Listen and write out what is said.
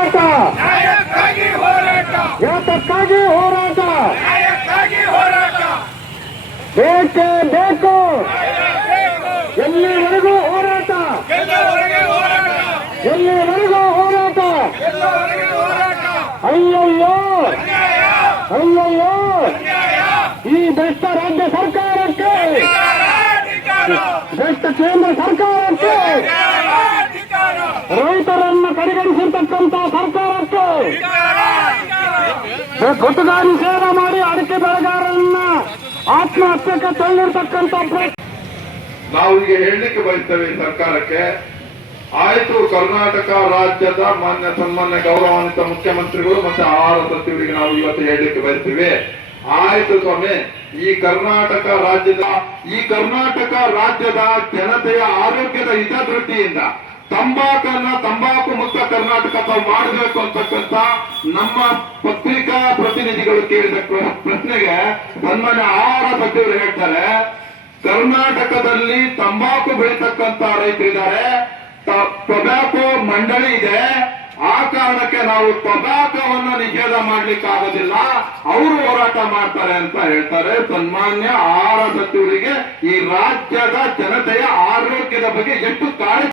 ಹೋರಾಟ, ಯಾತಕ್ಕಾಗಿ ಹೋರಾಟ, ಬೇಕೇ ಬೇಕು, ಎಲ್ಲಿವರೆಗೂ ಹೋರಾಟ, ಎಲ್ಲಿವರೆಗೂ ಹೋರಾಟ. ಅಯ್ಯಯ್ಯೋ ಅಯ್ಯಯ್ಯೋ, ಈ ಭ್ರಷ್ಟ ರಾಜ್ಯ ಸರ್ಕಾರಕ್ಕೆ, ಭ್ರಷ್ಟ ಕೇಂದ್ರ ಸರ್ಕಾರಕ್ಕೆ, ರೈತರನ್ನು ಕಡೆಗಣಿಸಿರ್ತಕ್ಕಂಥ ಸರ್ಕಾರಕ್ಕೆ, ಗುಟ್ಟುಗಾರಿ ಸೇವೆ ಮಾಡಿ ಅಡಿಕೆ ಬೆಳೆಗಾರರನ್ನ ಆತ್ಮಹತ್ಯೆಗೆ ತಳ್ಳಿರ್ತಕ್ಕಂಥ ನಾವು ಈಗ ಹೇಳಲಿಕ್ಕೆ ಬಯಸ್ತೇವೆ ಸರ್ಕಾರಕ್ಕೆ. ಆಯ್ತು, ಕರ್ನಾಟಕ ರಾಜ್ಯದ ಸನ್ಮಾನ್ಯ ಗೌರವಾನ್ವಿತ ಮುಖ್ಯಮಂತ್ರಿಗಳು ಮತ್ತೆ ಆಹಾರ ಸಚಿವರಿಗೆ ನಾವು ಇವತ್ತು ಹೇಳಲಿಕ್ಕೆ ಬಯಸ್ತೀವಿ. ಆಯ್ತು ಸ್ವಾಮಿ, ಈ ಕರ್ನಾಟಕ ರಾಜ್ಯದ ಜನತೆಯ ಆರೋಗ್ಯದ ಹಿತದೃಷ್ಟಿಯಿಂದ ತಂಬಾಕು ಮುಕ್ತ ಕರ್ನಾಟಕ ಮಾಡಬೇಕು ಅಂತಕ್ಕಂಥ ನಮ್ಮ ಪತ್ರಿಕಾ ಪ್ರತಿನಿಧಿಗಳು ಕೇಳಿದ ಪ್ರಶ್ನೆಗೆ ಸನ್ಮಾನ್ಯ ಆಹಾರ ಸಚಿವರು ಹೇಳ್ತಾರೆ, ಕರ್ನಾಟಕದಲ್ಲಿ ತಂಬಾಕು ಬೆಳೀತಕ್ಕಂಥ ರೈತರಿದ್ದಾರೆ, ಟೊಬ್ಯಾಕೋ ಮಂಡಳಿ ಇದೆ, ಆ ಕಾರಣಕ್ಕೆ ನಾವು ಟೊಬ್ಯಾಕೋವನ್ನು ನಿಷೇಧ ಮಾಡ್ಲಿಕ್ಕೆ ಆಗೋದಿಲ್ಲ, ಅವರು ಹೋರಾಟ ಮಾಡ್ತಾರೆ ಅಂತ ಹೇಳ್ತಾರೆ. ಸನ್ಮಾನ್ಯ ಆಹಾರ ಸಚಿವರಿಗೆ ಈ ರಾಜ್ಯದ ಜನತೆಯ ಆರೋಗ್ಯದ ಬಗ್ಗೆ ಎಷ್ಟು ಕಾಳಜಿ